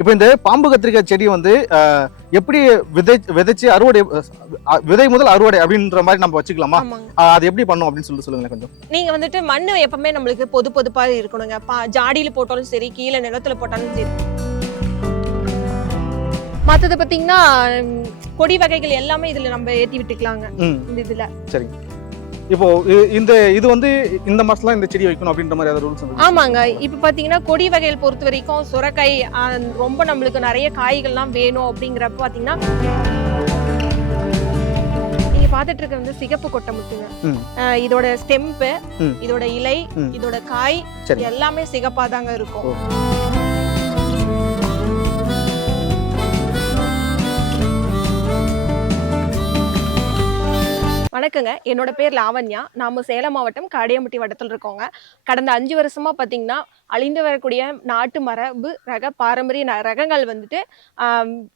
இப்போ இந்த பாம்பு கத்திரிக்காய் செடி வந்து எப்படி விதை விதைச்சு அறுவடை விதை முதல் அறுவடை அப்படின்ற மாதிரி நம்ம வச்சுக்கலாமா? அது எப்படி பண்ணும் அப்படின்னு சொல்லிட்டு சொல்லுங்களேன் கொஞ்சம். நீங்க வந்துட்டு மண்ணு எப்பவுமே நம்மளுக்கு பொது பொதுப்பா இருக்கணுங்க. ஜாடியில போட்டாலும் சரி கீழே நிலத்துல போட்டாலும் சரி. மத்தது பாத்தீங்கன்னா ம், கொடி வகைகள் எல்லாமே இதுல நம்ம ஏத்தி விட்டுக்கலாங்க. இந்த இதுல. சரிங்க. இப்போ இந்த இது வந்து இந்த மாசத்துல இந்த செடி வைக்கணும் அப்படின்ற மாதிரி ஏதாவது ரூல்ஸ் ஆமாங்க இப்ப பாத்தீங்கன்னா கொடி வகைகள் பொறுத்த வரைக்கும் சுரக்காய் ரொம்ப நம்மளுக்கு நிறைய காய்கள்லாம் வேணும் அப்படிங்கிறப்ப பாத்தீங்கன்னா நீங்க பாத்துட்டு இருக்க வந்து சிகப்பு கொட்டை முத்துங்க ம். ஆ, இதோட ஸ்டெம்பு. இதோட இலை. இதோட காய். எல்லாமே சிகப்பா தாங்க இருக்கும் வணக்கங்க. என்னோட பேர் லாவண்யா. நாம சேலம் மாவட்டம் காடியம்பட்டி வட்டத்தில் இருக்கோங்க. கடந்த அஞ்சு வருஷமா பார்த்தீங்கன்னா அழிந்து வரக்கூடிய நாட்டு மரபு ரக பாரம்பரிய ந- ரகங்கள் வந்துட்டு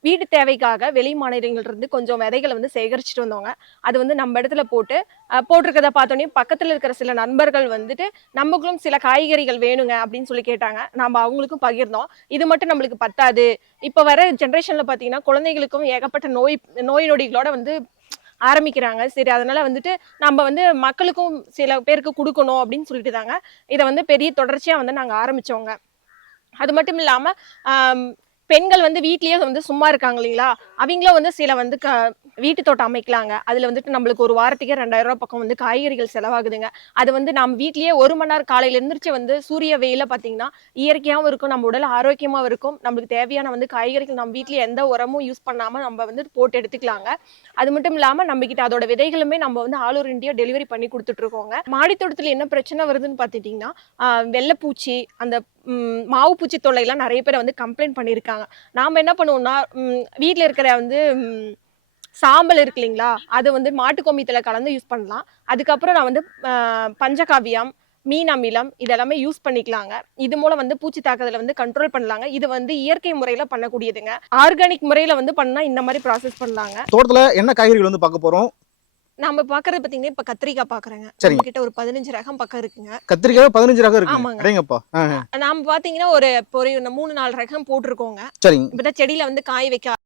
வீட்டு தேவைக்காக வெளி மாநிலங்கள்லேருந்து கொஞ்சம் விதைகளை வந்து சேகரிச்சுட்டு வந்தோங்க. அது வந்து நம்ம இடத்துல போட்டு போட்டிருக்கிறத பார்த்தோன்னே பக்கத்தில் இருக்கிற சில நண்பர்கள் வந்துட்டு நமக்கும் சில காய்கறிகள் வேணுங்க அப்படின்னு சொல்லி கேட்டாங்க. நம்ம அவங்களுக்கும் பகிர்ந்தோம். இது மட்டும் நம்மளுக்கு பத்தாது. இப்போ வர ஜென்ரேஷனில் பார்த்தீங்கன்னா குழந்தைகளுக்கும் ஏகப்பட்ட நோய் நோய் நொடிகளோட வந்து ஆரம்பிக்கிறாங்க. சரி அதனால வந்துட்டு நம்ம வந்து மக்களுக்கும் சில பேருக்கு கொடுக்கணும் அப்படின்னு சொல்லிட்டு தாங்க இதை வந்து பெரிய தொடர்ச்சியாக வந்து நாங்கள் ஆரம்பிச்சோங்க. அது மட்டும் இல்லாமல் பெண்கள் வந்து வீட்லயே வந்து சும்மா இருக்காங்க இல்லைங்களா? அவங்களும் வந்து சில வந்து க வீட்டு தோட்டம் அமைக்கலாங்க. அதில் வந்துட்டு நம்மளுக்கு ஒரு வாரத்துக்கே ரெண்டாயிரம் ரூபாய் பக்கம் வந்து காய்கறிகள் செலவாகுதுங்க. அது வந்து நம்ம வீட்லயே ஒரு மணி நேரம் காலையில இருந்துருச்சு வந்து சூரிய வெயில பார்த்தீங்கன்னா இயற்கையாகவும் இருக்கும் நம்ம உடல் ஆரோக்கியமாகவும் இருக்கும். நம்மளுக்கு தேவையான வந்து காய்கறிகள் நம்ம வீட்லயே எந்த உரமும் யூஸ் பண்ணாமல் நம்ம வந்து போட்டு எடுத்துக்கலாங்க. அது மட்டும் இல்லாமல் நம்ம கிட்ட அதோட விதைகளுமே நம்ம வந்து ஆல் ஓவர் இந்தியா டெலிவரி பண்ணி கொடுத்துட்டு இருக்கோங்க. மாடி என்ன பிரச்சனை வருதுன்னு பார்த்துட்டிங்கன்னா வெள்ளைப்பூச்சி அந்த மாவு பூச்சி தொல்லைலாம் நிறைய பேர் வந்து கம்ப்ளைண்ட் பண்ணியிருக்காங்க. நாம் என்ன பண்ணுவோம்னா வீட்டில் இருக்கிற வந்து சாம்பல் இருக்கு இல்லைங்களா? அது வந்து மாட்டுக்கொம்பித்தில் கலந்து யூஸ் பண்ணலாம். அதுக்கப்புறம் நான் வந்து பஞ்சகாவியம் மீன் அமிலம் இதெல்லாமே யூஸ் பண்ணிக்கலாங்க. இது மூலம் வந்து பூச்சி தாக்குதலை வந்து கண்ட்ரோல் பண்ணலாங்க. இது வந்து இயற்கை முறையில் பண்ணக்கூடியதுங்க. ஆர்கானிக் முறையில் வந்து பண்ணால் இந்த மாதிரி ப்ராசஸ் பண்ணலாங்க. தோட்டத்தில் என்ன காய்கறிகள் வந்து பார்க்க போகிறோம் நம்ம பாக்குறது பாத்தீங்கன்னா இப்ப கத்திரிக்காய் பாக்குறேங்க. சரிங்க. கிட்ட ஒரு பதினஞ்சு ரகம் பக்கம் இருக்குங்க. கத்திரிக்காய் பதினஞ்சு ரகம் இருக்கு ஆமாங்க. அடேங்கப்பா. நாம பாத்தீங்கன்னா ஒரு ஒரு மூணு நாலு ரகம் போட்டிருக்கோங்க. சரிங்க. இப்பதான் செடியில வந்து காய் வைக்க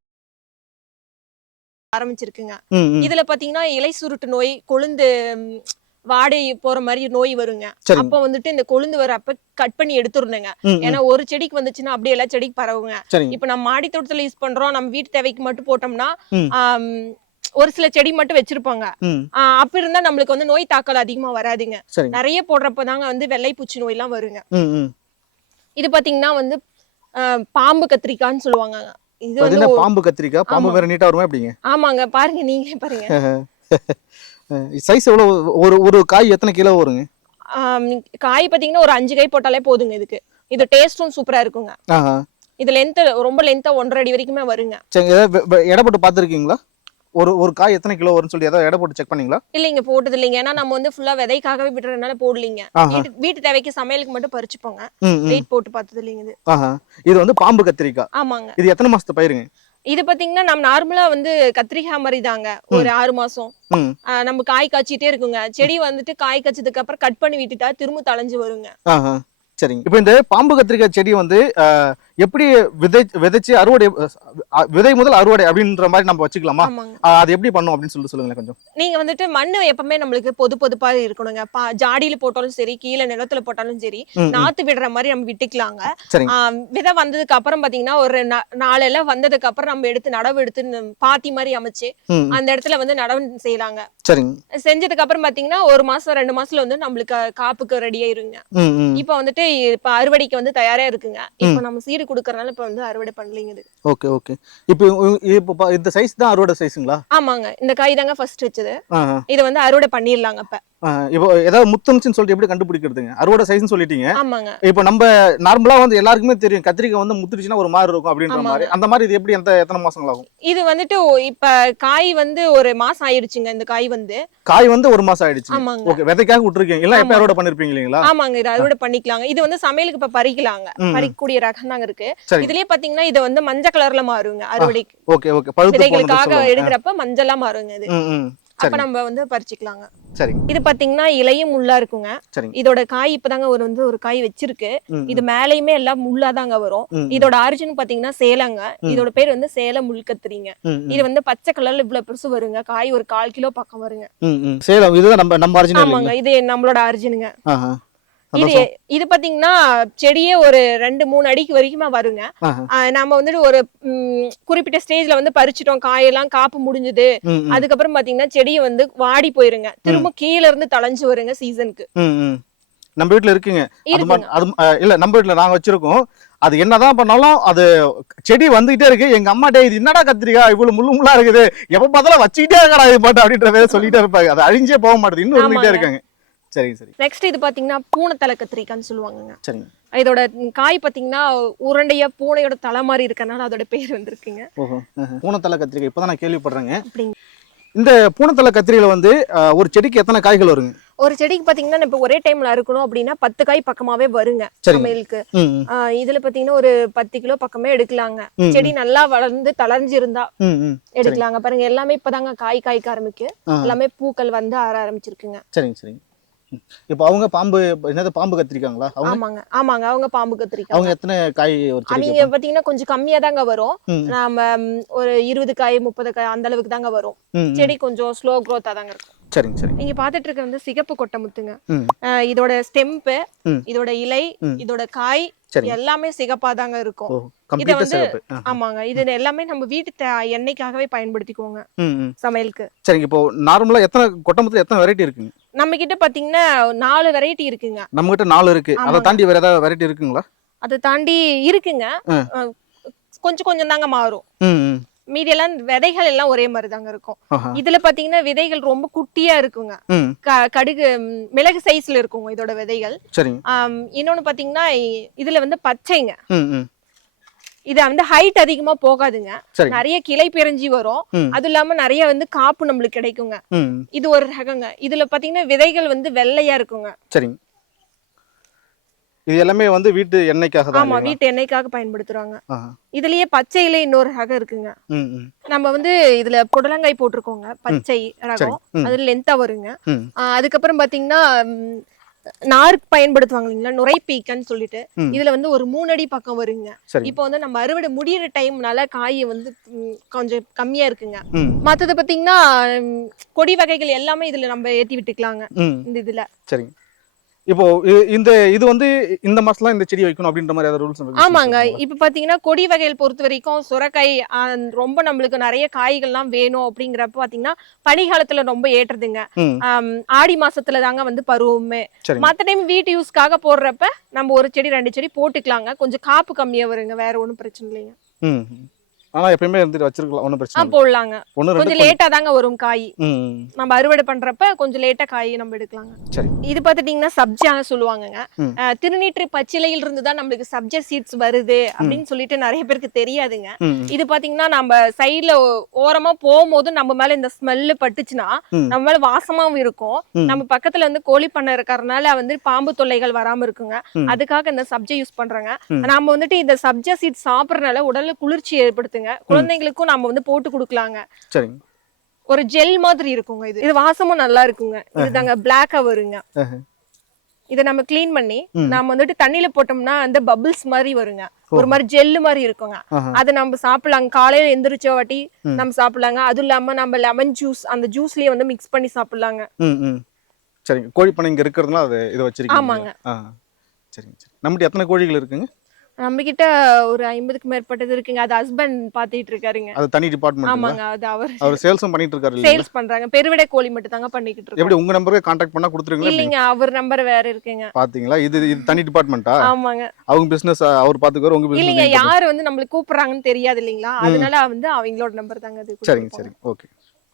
ஆரம்பிச்சிருக்குங்க. இதுல பாத்தீங்கன்னா இலை சுருட்டு நோய் கொழுந்து வாடை போற மாதிரி நோய் வருங்க. அப்ப வந்துட்டு இந்த கொழுந்து வரப்ப கட் பண்ணி எடுத்துருந்தேங்க. ஏன்னா ஒரு செடிக்கு வந்துச்சுன்னா அப்படியே எல்லா செடிக்கு பரவுங்க. இப்ப நம்ம மாடி தோட்டத்துல யூஸ் பண்றோம். நம்ம வீட்டு தேவைக்கு மட்டும் போட்டோம்னா ஒரு சில செடி மட்டும் வச்சிருப்பாங்க. அப்ப இருந்தா நம்மளுக்கு வந்து நோய் தாக்கல் அதிகமா வராதுங்க. நிறைய போடுறப்ப தாங்க வந்து வெள்ளை பூச்சி நோயெல்லாம் வருங்க. ம் ம். இது பாத்தீங்கன்னா வந்து பாம்பு கத்திரிக்கான்னு சொல்லுவாங்க. இது வந்து பாம்பு கத்திரிக்காய் பாம்பு. வேற நீட்டா வருமா எப்படிங்க? ஆமாங்க. பாருங்க நீங்களே பாருங்க. சைஸ் எவ்வளவு? ஒரு ஒரு காய் எத்தனை கிலோ வருங்க? காய் பாத்தீங்கன்னா ஒரு அஞ்சு காய் போட்டாலே போதுங்க இதுக்கு. இது டேஸ்டும் சூப்பரா இருக்குங்க. இது லென்த் ரொம்ப லென்த்தா ஒன்றரை அடி வரைக்குமே வருங்க. சரி ஏதாவது வெ- ஒரு ஒரு காய் எத்தனை கிலோ வரும்னு சொல்லி ஏதாவது எடை போட்டு செக் பண்ணீங்களா? இல்லைங்க போட்டது இல்லைங்க. ஏன்னா நம்ம வந்து ஃபுல்லா விதைக்காகவே விடுறதுனால போடலீங்க. ஆஹா. வீட்டு வீட்டு தேவைக்கு சமையலுக்கு மட்டும் பறிச்சுப்போங்க. ம் ம். வெயிட் போட்டு பார்த்தது இல்லைங்க இது. ஆஹா. இது வந்து பாம்பு கத்திரிக்காய். ஆமாங்க. இது எத்தனை மாசத்து பயிருங்க? இது பாத்தீங்கன்னா நம்ம நார்மலா வந்து கத்திரிக்காய் மாதிரி தாங்க. ஒரு ஆறு மாசம். ம். ஆஹ் நம்ம காய் காய்ச்சிட்டே இருக்குங்க. செடி வந்துட்டு காய் காய்ச்சதுக்கு அப்புறம் கட் பண்ணி விட்டுட்டா திரும்ப தளைஞ்சு வருங்க. ஆஹா. சரிங்க. இப்போ இந்த பாம்பு கத்திரிக்காய் செடி வந்து அஹ், எப்படி விதை விதைச்சு அறுவடை விதை முதல் அறுவடை அப்படின்ற மாதிரி நம்ம வச்சுக்கலாமா? அது எப்படி பண்ணும் அப்படின்னு சொல்லிட்டு சொல்லுங்களேன் கொஞ்சம். நீங்க வந்துட்டு மண்ணு எப்பவுமே நம்மளுக்கு பொது பொதுப்பா இருக்கணுங்க. ஜாடியில போட்டாலும் சரி கீழே நிலத்துல போட்டாலும் சரி. நாத்து விடுற மாதிரி நம்ம விட்டுக்கலாங்க. விதை வந்ததுக்கு அப்புறம் பாத்தீங்கன்னா ஒரு நா- நாலு எல்லாம் வந்ததுக்கு அப்புறம் நம்ம எடுத்து நடவு எடுத்து பாத்தி மாதிரி அமைச்சு. அந்த இடத்துல வந்து நடவு செய்யலாங்க. சரிங்க. செஞ்சதுக்கு அப்புறம் பாத்தீங்கன்னா ஒரு மாசம் ரெண்டு மாசத்துல வந்து நம்மளுக்கு காப்புக்கு ரெடி ஆயிருங்க இப்ப வந்துட்டு இப்ப அறுவடைக்கு வந்து தயாரா இருக்குங்க. இப்ப நம்ம சீடு குடுக்கறதுனால இப்ப வந்து அறுவடை பண்ணலைங்க இது ஓகே ஓகே. இப்போ இப்போ இந்த சைஸ் தான் அறுவடை சைஸுங்களா ஆமாங்க. இந்த காய் தாங்க ஃபர்ஸ்ட் வச்சது. இது வந்து அறுவடை பண்ணிடலாங்க இப்ப. இப்போ ஏதாவது முத்துனுச்சுன்னு சொல்லிட்டு எப்படி கண்டுபிடிக்கிறதுங்க? அறுவடை சைஸ்னு சொல்லிட்டீங்க. ஆமாங்க. இப்போ நம்ம நார்மலா வந்து எல்லாருக்குமே தெரியும். கத்திரிக்காய் வந்து முத்துருச்சுன்னா ஒரு மாதிரி இருக்கும் அப்படின்ற. மாதிரி. அந்த மாதிரி இது எப்படி எந்த எத்தனை மாசங்கள் ஆகும்? இது வந்துட்டு இப்ப காய் வந்து ஒரு மாசம் ஆயிடுச்சுங்க இந்த காய் வந்து. காய் வந்து ஒரு மாசம் ஆயிடுச்சு. ஓகே விதைக்காக விட்டுருக்கீங்க. எல்லாம் எப்ப. அறுவடை பண்ணிருப்பீங்க இல்லைங்களா? ஆமாங்க. இது அறுவடை பண்ணிக்கலாங்க. இது வந்து சமையலுக்கு இப்ப பறிக்கலாங்க. பறிக்கக்கூடிய ரகம் தாங்க இருக்கு. இதுலயே பாத்தீங்கன்னா இது வந்து மஞ்சள் கலர்ல மாறுங்க அறுவடைக்கு ஓகே ஓகே. விதைகளுக்காக. எடுக்கிறப்ப மஞ்சளா மாறுங்க இது. அப்ப நம்ம வந்து பறிச்சுக்கலாங்க. இது பாத்தீங்கன்னா இலையும் முள்ளா இருக்குங்க. இதோட காய் இப்பதாங்க ஒரு வந்து ஒரு காய் வச்சிருக்கு. இது மேலையுமே எல்லாம் முள்ளாதாங்க வரும். இதோட ஆரிஜின் பாத்தீங்கன்னா சேலங்க. இதோட பேர் வந்து சேலம் முள்கத்திரிங்க. இது வந்து பச்சை கலர்ல இவ்வளவு பெருசு வருங்க. காய் ஒரு கால் கிலோ பக்கம் வருங்க. சேலம் இதுதான் நம்ம நம்ம ஆமாங்க. இது நம்மளோட ஆரிஜினுங்க இது. இது பாத்தீங்கன்னா செடியே ஒரு ரெண்டு மூணு அடிக்கு வரைக்குமே வருங்க. நம்ம வந்துட்டு ஒரு குறிப்பிட்ட ஸ்டேஜ்ல வந்து பறிச்சிட்டோம். காயெல்லாம் காப்பு முடிஞ்சுது. அதுக்கப்புறம் பாத்தீங்கன்னா செடியை வந்து வாடி போயிருங்க. திரும்ப கீழ இருந்து தளைஞ்சு வருங்க சீசனுக்கு. நம்ம வீட்ல இருக்குங்க. அது இல்ல நம்ம வீட்ல நாங்க வச்சிருக்கோம். அது என்னதான் பண்ணாலும் அது செடி வந்துகிட்டே இருக்கு. எங்க அம்மா டே இது என்னடா கத்திரிக்காய் இவ்வளவு முள்ளு முள்ளா இருக்குது. எப்ப பார்த்தாலும் வச்சுக்கிட்டே இருக்கடா இது பாட்டு அப்படின்ற மாதிரி சொல்லிட்டே இருப்பாங்க. அது அழிஞ்சே போக மாட்டேது. இன்னும் இருந்துகிட்டே. இருக்காங்க. சரிங்க சரி. நெக்ஸ்ட் இது பாத்தீங்கன்னா பூனைத்தலை கத்திரிக்கான்னு சொல்லுவாங்கங்க. சரிங்க. இதோட காய் பாத்தீங்கன்னா உருண்டையா பூனையோட தலை மாதிரி இருக்கறனால அதோட பேர் வந்திருக்குங்க. ஓஹோ. பூனத்தலை கத்திரிக்காய் இப்பதான் நான் கேள்விப்படுறேங்க. அப்படிங்க. இந்த பூனத்தலை கத்திரியில வந்து ஒரு செடிக்கு எத்தனை காய்கள் வருங்க? ஒரு செடிக்கு பாத்தீங்கன்னா இப்ப ஒரே டைம்ல அறுக்கணும் அப்படின்னா பத்து காய் பக்கமாவே வருங்க சமையலுக்கு. இதுல பாத்தீங்கன்னா ஒரு பத்து கிலோ பக்கமே எடுக்கலாங்க. செடி நல்லா வளர்ந்து தளர்ந்திருந்தா. எடுக்கலாங்க. பாருங்க எல்லாமே இப்பதாங்க காய் காய்க்க ஆரம்பிக்கு. எல்லாமே பூக்கள் வந்து ஆற ஆரம்பிச்சிருக்குங்க. சரிங்க சரிங்க. இப்போ அவங்க பாம்பு என்னது பாம்பு கத்திரிக்காங்களா? ஆமாங்க. ஆமாங்க. அவங்க பாம்பு கத்திரிக்காய் அவங்க எத்தனை காய் ஒரு அவங்க பாத்தீங்கன்னா கொஞ்சம் கம்மியா தாங்க வரும் நாம ஒரு இருபது காய் முப்பது காய் அந்த அளவுக்கு தாங்க வரும். செடி கொஞ்சம் ஸ்லோ growth தாங்க இருக்கும். சரிங்க சரிங்க. நீங்க பாத்துட்டு இருக்க வந்து சிகப்பு கொட்டை முத்துங்க. இதோட ஸ்டெம்பு. இதோட இலை. இதோட காய் எல்லாமே சிகப்பா தாங்க இருக்கும் கம்ப்ளீட்டா வந்து-. ஆமாங்க. இது எல்லாமே நம்ம வீட்டு எண்ணெய்க்காகவே பயன்படுத்திக்குவோங்க. சமையலுக்கு. சரிங்க. இப்போ நார்மலா எத்தனை கொட்டமத்துல எத்தனை வெரைட்டி இருக்குங்க? நம்ம கிட்ட பாத்தீங்கன்னா நாலு வெரைட்டி இருக்குங்க. நம்ம கிட்ட நாலு இருக்கு. அதை. தாண்டி வேற ஏதாவது வெரைட்டி இருக்குங்களா? அதை தாண்டி இருக்குங்க. கொஞ்சம் கொஞ்சம் தாங்க மாறும். ம் ம். மீதி எல்லாம் விதைகள் எல்லாம் ஒரே மாதிரி தாங்க இருக்கும். இதுல பாத்தீங்கன்னா விதைகள் ரொம்ப குட்டியா இருக்குங்க. கடுகு மிளகு சைஸ்ல இருக்குங்க இதோட விதைகள். இன்னொன்னு பாத்தீங்கன்னா இதுல வந்து பச்சைங்க. இது வந்து ஹைட் அதிகமா போகாதுங்க. நிறைய கிளை பிரிஞ்சு வரும். அது இல்லாம நிறைய வந்து காப்பு நம்மளுக்கு கிடைக்குங்க. இது ஒரு ரகங்க. இதுல பாத்தீங்கன்னா விதைகள் வந்து வெள்ளையா இருக்குங்க. சரிங்க. இது எல்லாமே வந்து வீட்டு எண்ணெய்க்காக தான் ஆமா? வீட்டு எண்ணெய்க்காக பயன்படுத்துறாங்க. இதுலயே பச்சையில இன்னொரு ரகம் இருக்குங்க. நம்ம வந்து இதுல புடலங்காய் போட்டிருக்கோங்க பச்சை ரகம். அதுல லென்த்தா வருங்க. அதுக்கப்புறம் பாத்தீங்கன்னா ம், நார் பயன்படுத்துவாங்க இல்லைங்களா? நுரைப்பீக்கன்னு சொல்லிட்டு. இதுல வந்து ஒரு மூணு அடி பக்கம் வருங்க. இப்போ வந்து நம்ம அறுவடை முடியிற டைம்னால காய் வந்து கொஞ்சம் கம்மியா இருக்குங்க. மத்தது பாத்தீங்கன்னா கொடி வகைகள் எல்லாமே இதுல நம்ம ஏத்தி விட்டுக்கலாங்க. இந்த இதுல. சரிங்க. இப்போ இந்த இது வந்து இந்த மாசம்லாம் இந்த செடி வைக்கணும் அப்படின்ற மாதிரி ஏதாவது ரூல்ஸ் ஆமாங்க. இப்ப பாத்தீங்கன்னா கொடி வகைகள் பொறுத்த வரைக்கும் சுரக்காய் ரொம்ப நம்மளுக்கு நிறைய காய்கள்லாம் வேணும் அப்படிங்கிறப்ப பாத்தீங்கன்னா பனிகாலத்துல ரொம்ப ஏற்றுதுங்க. ஆடி மாசத்துல தாங்க வந்து பருவமே. மத்த டைம் வீட்டு யூஸ்க்காக போடுறப்ப நம்ம ஒரு செடி ரெண்டு செடி போட்டுக்கலாங்க. கொஞ்சம் காப்பு கம்மியா வருங்க. வேற ஒண்ணும் பிரச்சனை இல்லைங்க. ஆனா எப்பயுமே இருந்துட்டு வச்சிருக்கலாம். ஒன்றும் பிரச்சனை போடலாங்க. ஒன்று கொஞ்சம் ரெண்டு லேட்டா தாங்க வரும் காய். நம்ம அறுவடை பண்றப்ப கொஞ்சம் லேட்டா காய் நம்ம எடுக்கலாங்க. சரி. இது பாத்துட்டீங்கன்னா சப்ஜாங்க சொல்லுவாங்கங்க. திருநீற்று பச்சிலையில் இருந்து தான் நம்மளுக்கு சப்ஜா சீட்ஸ் வருது அப்படின்னு சொல்லிட்டு நிறைய பேருக்கு தெரியாதுங்க. இது பாத்தீங்கன்னா நம்ம சைடுல ஓரமா போகும்போது நம்ம மேல இந்த ஸ்மெல்லு பட்டுச்சுன்னா. நம்ம மேல வாசமாவும் இருக்கும். நம்ம பக்கத்துல வந்து கோழி பண்ணை இருக்கறனால வந்து பாம்பு தொல்லைகள் வராம இருக்குங்க. அதுக்காக இந்த சப்ஜா யூஸ் பண்றாங்க. ம். நாம வந்துட்டு இந்த சப்ஜா சீட் சாப்பிடறனால உடல்ல குளிர்ச்சி ஏற்படுத்துங்க. குழந்தைங்களுக்கும் நம்ம வந்து போட்டு கொடுக்கலாங்க. சரிங்க. ஒரு ஜெல் மாதிரி இருக்குங்க இது. இது வாசமும் நல்லா இருக்குங்க. இது தாங்க பிளாக்கா வருங்க. இதை நம்ம க்ளீன் பண்ணி. நாம வந்துட்டு தண்ணியில போட்டோம்னா அந்த பபிள்ஸ் மாதிரி வருங்க. ஒரு மாதிரி ஜெல்லு மாதிரி இருக்குங்க. அதை நம்ம சாப்பிடலாங்க. காலையில எந்திரிச்ச வாட்டி. நம்ம சாப்பிடலாங்க. அதுவும் இல்லாம நம்ம லெமன் ஜூஸ் அந்த ஜூஸ்லயே வந்து மிக்ஸ் பண்ணி சாப்பிடலாங்க. சரிங்க. கோழி பண்ணை இங்க இருக்கிறதுனால அதை இதை வச்சிருக்கீங்க. ஆமாங்க. சரிங்க சரி. நம்மகிட்ட எத்தனை கோழிகள் இருக்குங்க? நம்ம கிட்ட ஒரு ஐம்பதுக்கு மேற்பட்டது இருக்குங்க. அது ஹஸ்பண்ட் பாத்துட்டு இருக்காருங்க. அது தனி டிபார்ட்மெண்ட் ஆமாங்க. அது அவர். அவர் சேல்ஸும் பண்ணிட்டு இருக்காரு சேல்ஸ் பண்றாங்க. பெருவிடை கோழி மட்டும் தாங்க பண்ணிக்கிட்டு இருக்கோம். எப்படி உங்க நம்பருக்கு காண்டாக்ட் பண்ணா கொடுத்துருங்களா எப்படி? இல்லைங்க. அவர் நம்பர் வேற இருக்குங்க. பாத்தீங்களா? இது இது தனி டிபார்ட்மெண்ட்டா ஆமாங்க. அவங்க பிசினஸ் அவர் பாத்துக்குவார் உங்க இல்லைங்க. பிசினஸ் யாரு வந்து நம்மளுக்கு கூப்பிடுறாங்கன்னு தெரியாது இல்லைங்களா? அதனால வந்து அவங்களோட நம்பர் தாங்க அது சரிங்க கொடுத்திருப்போம். சரி ஓகே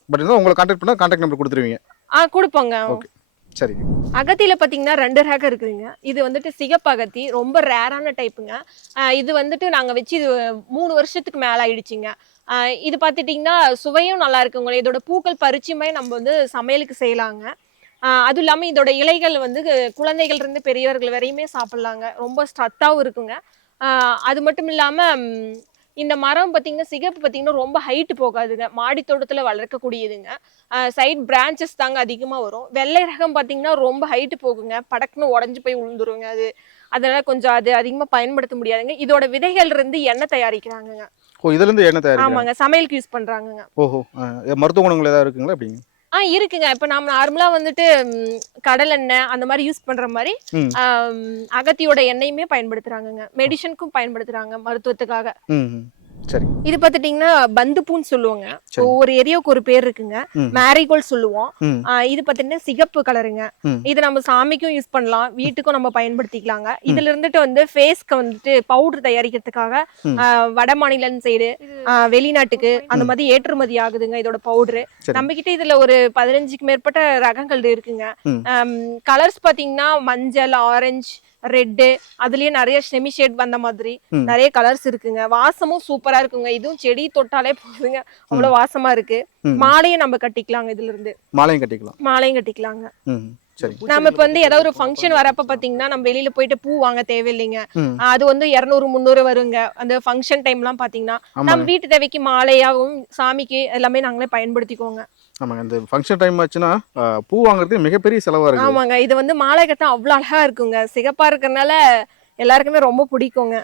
பட் இருந்தால் உங்களை காண்டாக்ட் பண்ணா காண்டாக்ட் நம்பர் கொடுத்துருவீங்க. ஆ கொடுப்போங்க. ஓகே சரிங்க அகத்தியில் பார்த்தீங்கன்னா ரெண்டு ரகம் இருக்குதுங்க. இது வந்துட்டு சிகப்பு அகத்தி ரொம்ப ரேரான டைப்புங்க. இது வந்துட்டு நாங்கள் வச்சு இது மூணு வருஷத்துக்கு மேலே ஆயிடுச்சுங்க. இது பார்த்துட்டிங்கன்னா சுவையும் நல்லா இருக்குங்க இதோட பூக்கள் பறிச்சுமே நம்ம வந்து சமையலுக்கு செய்யலாங்க. அதுவும் இல்லாமல் இதோட இலைகள் வந்து குழந்தைகள் இருந்து பெரியவர்கள் வரையுமே சாப்பிட்லாங்க. ரொம்ப ஸ்ட்ரத்தாகவும் இருக்குங்க. அது மட்டும் இல்லாமல் இந்த மரம் பாத்தீங்கன்னா சிகப்பு பாத்தீங்கன்னா ரொம்ப ஹைட் போகாதுங்க. மாடி தோட்டத்துல வளர்க்கக்கூடியதுங்க. சைட் பிரான்ச்சஸ் தாங்க அதிகமா வரும். வெள்ளை ரகம் பாத்தீங்கன்னா ரொம்ப ஹைட் போகுங்க. படக்குன்னு உடஞ்சு போய் விழுந்துருங்க அது. அதனால கொஞ்சம் அது அதிகமா பயன்படுத்த முடியாதுங்க. இதோட விதைகள் இருந்து எண்ணெய் தயாரிக்கிறாங்கங்க. ஓ இதுல இருந்து என்ன தயாரிக்கிறாங்க. ஆமாங்க. சமையலுக்கு யூஸ் பண்றாங்கங்க. ஓஹோ. மருத்துவ குணங்கள் ஏதாவது இருக்குங்களா அப்படிங்க ஆ இருக்குங்க இப்ப நாம நார்மலா வந்துட்டு ம், கடல் எண்ணெய் அந்த மாதிரி யூஸ் பண்ற மாதிரி ம். ஆம், அகத்தியோட எண்ணெயுமே பயன்படுத்துறாங்கங்க மெடிசனுக்கும் பயன்படுத்துறாங்க மருத்துவத்துக்காக ம். சரி. இது பார்த்துட்டீங்கன்னா பந்துப்பூன்னு சொல்லுவாங்க. ஒவ்வொரு ஏரியாவுக்கு ஒரு பேர் இருக்குங்க. ம். மேரிகோல்ட் சொல்லுவோம். இது பார்த்தீங்கன்னா சிகப்பு கலருங்க. இது நம்ம சாமிக்கும் யூஸ் பண்ணலாம். வீட்டுக்கும் நம்ம பயன்படுத்திக்கலாங்க. இதுல இருந்துட்டு வந்து ஃபேஸ்க்கு வந்துட்டு பவுடர் தயாரிக்கிறதுக்காக வட மாநிலம் சைடு வெளிநாட்டுக்கு அந்த மாதிரி ஏற்றுமதி ஆகுதுங்க இதோட பவுடர். நம்ம கிட்ட இதுல ஒரு பதினஞ்சுக்கு மேற்பட்ட ரகங்கள் இருக்குங்க. கலர்ஸ் பாத்தீங்கன்னா மஞ்சள் ஆரஞ்சு ரெட்டு அதுலயே நிறைய செமி ஷேட் வந்த மாதிரி. நிறைய கலர்ஸ் இருக்குங்க. வாசமும் சூப்பரா இருக்குங்க. இதுவும் செடி தொட்டாலே போதுங்க. அவ்வளவு வாசமா இருக்கு. மாலையும் நம்ம கட்டிக்கலாங்க இதுல இருந்து மாலையும் கட்டிக்கலாம். மாலையும் கட்டிக்கலாங்க. ம் சரி. நாம இப்ப வந்து ஏதாவது ஒரு ஃபங்க்ஷன் வரப்ப பாத்தீங்கன்னா நம்ம வெளியில போயிட்டு பூ வாங்க தேவையில்லைங்க. அது வந்து இருநூறு முந்நூறு வருங்க. அந்த ஃபங்க்ஷன் டைம்லாம் பாத்தீங்கன்னா நம்ம வீட்டு தேவைக்கு மாலையாகவும் சாமிக்கு எல்லாமே நாங்களே பயன்படுத்திக்குவோங்க. ஆமாங்க இந்த ஃபங்க்ஷன் டைம் ஆச்சுன்னா பூ வாங்குறதுக்கு மிகப்பெரிய செலவா இருக்கு ஆமாங்க இது வந்து மாலை கட்ட அவ்வளவு அழகா இருக்குங்க. சிகப்பா இருக்கறனால எல்லாருக்குமே ரொம்ப பிடிக்குங்க.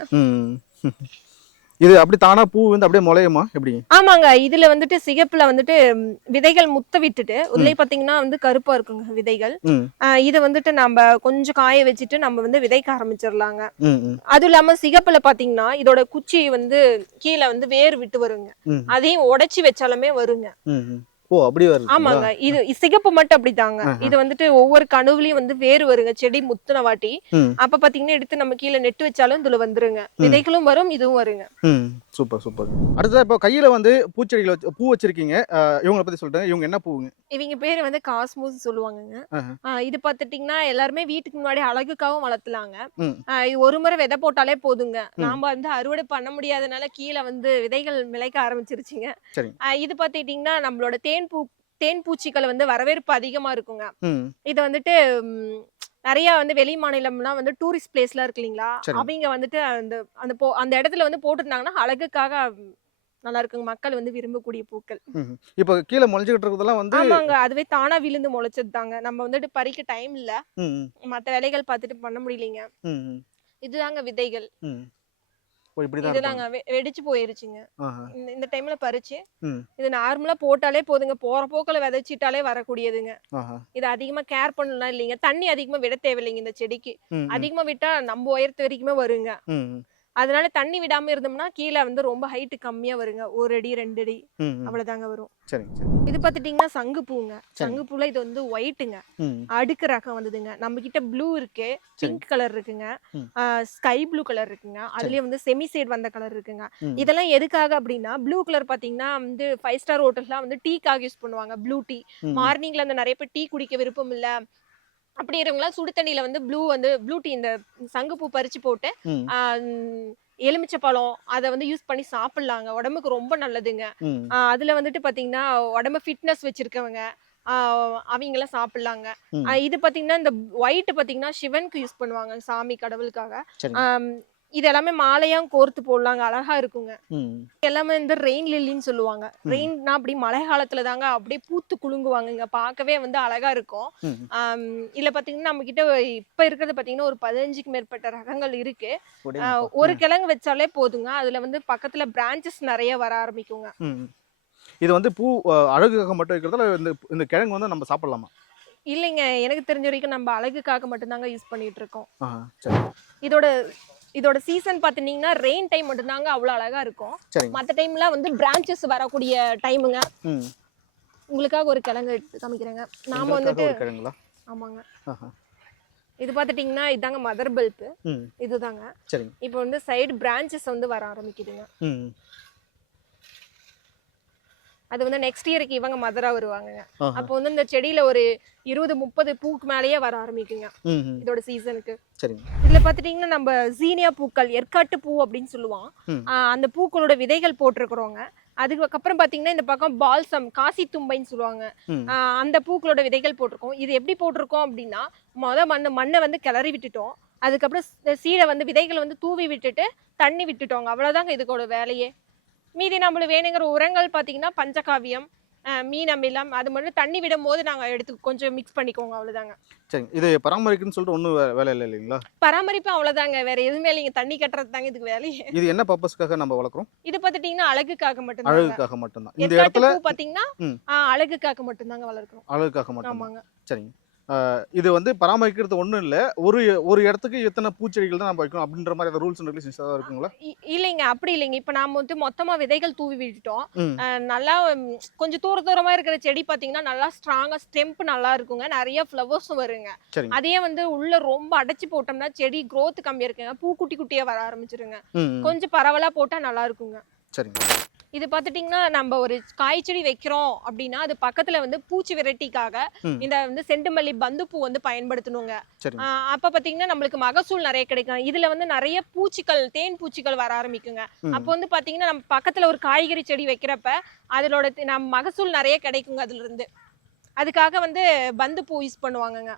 இது அப்படி தானா பூ வந்து அப்படியே முளையுமா? எப்படி? ஆமாங்க இதுல வந்துட்டு சிகப்புல வந்துட்டு விதைகள் முத்த விட்டுட்டு உள்ளே பாத்தீங்கன்னா வந்து கருப்பா இருக்குங்க விதைகள். இது வந்துட்டு நம்ம கொஞ்சம் காய வச்சுட்டு நம்ம வந்து விதைக்க ஆரம்பிச்சிடலாங்க. அதுவும் இல்லாம சிகப்புல பாத்தீங்கன்னா இதோட குச்சி வந்து கீழே வந்து வேர் விட்டு வருங்க. அதையும் உடைச்சு வச்சாலுமே வருங்க. ஓ அப்படி வருது. ஆமாங்க. இது சிகப்பு மட்டும் அப்படிதாங்க. இது வந்துட்டு ஒவ்வொரு கணுவுலயும் வந்து வேர் வருங்க. செடி முத்துன வாட்டி அப்ப பாத்தீங்கன்னா எடுத்து நம்ம கீழே நெட்டு வச்சாலும் இதுல வந்துருங்க. விதைகளும் வரும் இதுவும் வருங்க. Super super. அடுத்தது இப்போ கையில வந்து பூச்செடிகள் வச்சு பூ வச்சிருக்கீங்க. இவங்களை பத்தி சொல்லிட்டேன் இவங்க என்ன பூவுங்க? இவங்க பேரு வந்து காஸ்மோஸ் சொல்லுவாங்கங்க. ஆஹ். இது பாத்துட்டீங்கன்னா எல்லாருமே வீட்டுக்கு முன்னாடி அழகுக்காகவும் வளர்த்தலாங்க. இது ஒரு முறை விதை போட்டாலே போதுங்க. நாம வந்து அறுவடை பண்ண முடியாதனால கீழே வந்து விதைகள் முளைக்க ஆரம்பிச்சிருச்சுங்க. இது பாத்துக்கிட்டீங்கன்னா நம்மளோட தேன் பூ தேன் பூச்சிகள் வந்து வரவேற்பு அதிகமா இருக்குங்க. இது வந்துட்டு நிறைய வந்து வெளி மாநிலம்லாம் வந்து டூரிஸ்ட் பிளேஸ்லாம் இருக்கு இல்லைங்களா. அவங்க வந்துட்டு அந்த அந்த போ அந்த இடத்துல வந்து போட்டிருந்தாங்கன்னா அழகுக்காக நல்லா இருக்குங்க. மக்கள் வந்து விரும்பக்கூடிய பூக்கள். இப்போ கீழே முளைஞ்சிக்கிட்டு இருக்கிறதெல்லாம் வந்து ஆமாங்க. அதுவே தானா விழுந்து முளைச்சது தாங்க நம்ம வந்துட்டு பறிக்க டைம் இல்ல. மத்த வேலைகள் பார்த்துட்டு பண்ண முடியலைங்க. இதுதாங்க விதைகள். இதுதாங்க வெ- வெடிச்சு போயிருச்சுங்க. இந்த டைம்ல பறிச்சு. இது நார்மலா போட்டாலே போதுங்க. போற போக்குல விதைச்சிட்டாலே வரக்கூடியதுங்க. இது அதிகமா கேர் பண்ணலாம் இல்லைங்க. தண்ணி அதிகமா விட தேவையில்லைங்க இந்த செடிக்கு. அதிகமா விட்டா நம்ம உயரத்து வரைக்குமே வருங்க. அதனால தண்ணி விடாம இருந்தோம்னா கீழே வந்து ரொம்ப ஹைட் கம்மியா வருங்க. ஒரு அடி ரெண்டு அடி அவ்வளவுதாங்க வரும். இது பாத்துட்டீங்கன்னா சங்கு பூங்க. சங்கு பூல இது வந்து ஒயிட்டுங்க அடுக்கு ரகம் வந்ததுங்க. நம்ம கிட்ட ப்ளூ இருக்கு. பிங்க் கலர் இருக்குங்க. ஸ்கை ப்ளூ கலர் இருக்குங்க. அதுலயே வந்து செமி சேட் வந்த கலர் இருக்குங்க. இதெல்லாம் எதுக்காக அப்படின்னா ப்ளூ கலர் பாத்தீங்கன்னா வந்து ஃபைவ் ஸ்டார் ஹோட்டல்ஸ்லாம் வந்து டீக்காக யூஸ் பண்ணுவாங்க. ப்ளூ டீ மார்னிங்ல அந்த நிறைய பேர் டீ குடிக்க விருப்பம் இல்ல. அப்படி இருக்கவங்களாம் சுடு தண்ணியில வந்து ப்ளூ வந்து ப்ளூ டீ இந்த சங்குப்பூ பறிச்சு போட்டு எலுமிச்சை பழம் அதை வந்து யூஸ் பண்ணி சாப்பிடலாங்க. உடம்புக்கு ரொம்ப நல்லதுங்க. அதுல வந்துட்டு பாத்தீங்கன்னா உடம்பு ஃபிட்னஸ் வச்சிருக்கவங்க ஆஹ் அவங்கெல்லாம் சாப்பிடலாங்க. இது பாத்தீங்கன்னா இந்த ஒயிட் பாத்தீங்கன்னா சிவனுக்கு யூஸ் பண்ணுவாங்க சாமி கடவுளுக்காக. இது எல்லாமே மாலையாம் கோர்த்து போடலாங்க. அழகா இருக்குங்க. எல்லாமே இந்த ரெயின் லில்லின்னு சொல்லுவாங்க. ரெயின்னா அப்படி மழை காலத்துல தாங்க அப்படியே பூத்து குலுங்குவாங்க இங்க பார்க்கவே வந்து அழகா இருக்கும். இதுல பாத்தீங்கன்னா நம்ம கிட்ட இப்ப இருக்கிறது பாத்தீங்கன்னா ஒரு பதினஞ்சுக்கு மேற்பட்ட ரகங்கள் இருக்கு. ஒரு கிழங்கு வச்சாலே போதுங்க. அதுல வந்து பக்கத்துல பிரான்ச்சஸ் நிறைய வர ஆரம்பிக்குங்க. இது வந்து பூ அழகுக்காக மட்டும் வைக்கிறதால இந்த இந்த கிழங்கு வந்து நம்ம சாப்பிடலாமா? இல்லைங்க. எனக்கு தெரிஞ்ச வரைக்கும் நம்ம அழகுக்காக மட்டும்தாங்க யூஸ் பண்ணிட்டு இருக்கோம். இதோட இதோட சீசன் பாத்தீங்கன்னா ரெயின் டைம் மட்டும்தாங்க அவ்வளவு அழகா இருக்கும். மத்த டைம்ல வந்து பிரான்ச்சஸ் வரக்கூடிய டைமுங்க உங்களுக்காக ஒரு கிழங்கு எடுத்து காமிக்கிறேங்க நாம வந்துட்டு ஆமாங்க. இது பார்த்துட்டிங்கன்னா இதாங்க மதர் பல்ப்பு இதுதாங்க. இப்போ வந்து சைடு பிரான்ச்சஸ் வந்து வர ஆரம்பிக்குதுங்க. அது வந்து நெக்ஸ்ட் இயருக்கு இவங்க மதரா வருவாங்கங்க. ஆஹா. அப்போ வந்து இந்த செடியில ஒரு இருபது முப்பது பூக்கு மேலேயே வர ஆரம்பிக்குங்க. இதோட சீசனுக்கு இதுல பாத்துட்டீங்கன்னா நம்ம சீனியா பூக்கள் எற்காட்டு பூ அப்படின்னு சொல்லுவோம் அந்த பூக்களோட விதைகள் போட்டிருக்கிறோங்க. அதுக்கப்புறம் பாத்தீங்கன்னா இந்த பக்கம் பால்சம் காசி தும்பைன்னு சொல்லுவாங்க அந்த பூக்களோட விதைகள் போட்டிருக்கோம். இது எப்படி போட்டிருக்கோம் அப்படின்னா முத மண்ணு மண்ணை வந்து கிளறி விட்டுட்டோம். அதுக்கப்புறம் சீடை வந்து விதைகளை வந்து தூவி விட்டுட்டு தண்ணி விட்டுட்டோங்க. அவ்வளவுதாங்க இதுக்கோட வேலையே. மீதி நம்மளுக்கு வேணுங்கிற உரங்கள் பார்த்தீங்கன்னா பஞ்சகாவியம் மீன் அமிலம் அது மட்டும் தண்ணி விடும் போது நாங்கள் எடுத்து கொஞ்சம் மிக்ஸ் பண்ணிக்கோங்க அவ்வளவுதாங்க. சரிங்க. இது பராமரிக்கணும்னு சொல்லிட்டு ஒன்றும் வேலை இல்லை இல்லைங்களா? பராமரிப்பு அவ்வளவுதாங்க. வேற எதுவுமே இல்லைங்க. தண்ணி கட்டுறது தாங்க இதுக்கு வேலையே இது என்ன பர்பஸ்க்காக நம்ம வளர்க்குறோம்? இது பார்த்துட்டீங்கன்னா அழகுக்காக மட்டும்தாங்க. அழகுக்காக மட்டும்தான். இந்த இடத்துல பார்த்தீங்கன்னா அழகுக்காக மட்டும்தாங்க வளர்க்குறோம். அழகுக்காக மட்டும்தான். ஆமாங்க. சரிங்க. இது வந்து பராமரிக்கிறது ஒன்றும் இல்லை. ஒரு ஒரு இடத்துக்கு எத்தனை பூச்செடிகள் தான் நம்ம வைக்கணும் அப்படின்ற மாதிரி ரூல்ஸ் அண்ட் ரெகுலேஷன்ஸ் ஏதாவது இருக்குங்களா? இல்லைங்க. அப்படி இல்லைங்க. இப்போ நாம வந்து மொத்தமா விதைகள் தூவி விட்டுட்டோம். நல்லா கொஞ்சம் தூர தூரமா இருக்கிற செடி பாத்தீங்கன்னா நல்லா ஸ்ட்ராங்கா ஸ்டெம்ப் நல்லா இருக்குங்க. நிறைய ஃப்ளவர்ஸும் வருங்க. சரிங்க. அதே வந்து உள்ள ரொம்ப அடைச்சு போட்டோம்னா செடி growth கம்மியா இருக்குங்க. பூ குட்டி குட்டியா வர ஆரம்பிச்சிருங்க. கொஞ்சம் பரவலா போட்டா நல்லா இருக்குங்க. சரிங்க. இது பார்த்துட்டிங்கன்னா நம்ம ஒரு காய் செடி வைக்கிறோம் அப்படின்னா அது பக்கத்துல வந்து பூச்சி விரட்டிக்காக. இந்த வந்து செண்டுமல்லி பந்துப்பூ வந்து பயன்படுத்தணுங்க. அப்ப பாத்தீங்கன்னா நம்மளுக்கு மகசூல் நிறைய கிடைக்கும். இதுல வந்து நிறைய பூச்சிகள் தேன் பூச்சிகள் வர ஆரம்பிக்குங்க. அப்போ வந்து பாத்தீங்கன்னா நம்ம பக்கத்துல ஒரு காய்கறி செடி வைக்கிறப்ப அதோட தி- நம்ம மகசூல் நிறைய கிடைக்குங்க அதுல இருந்து அதுக்காக வந்து பந்து பூ யூஸ் பண்ணுவாங்கங்க.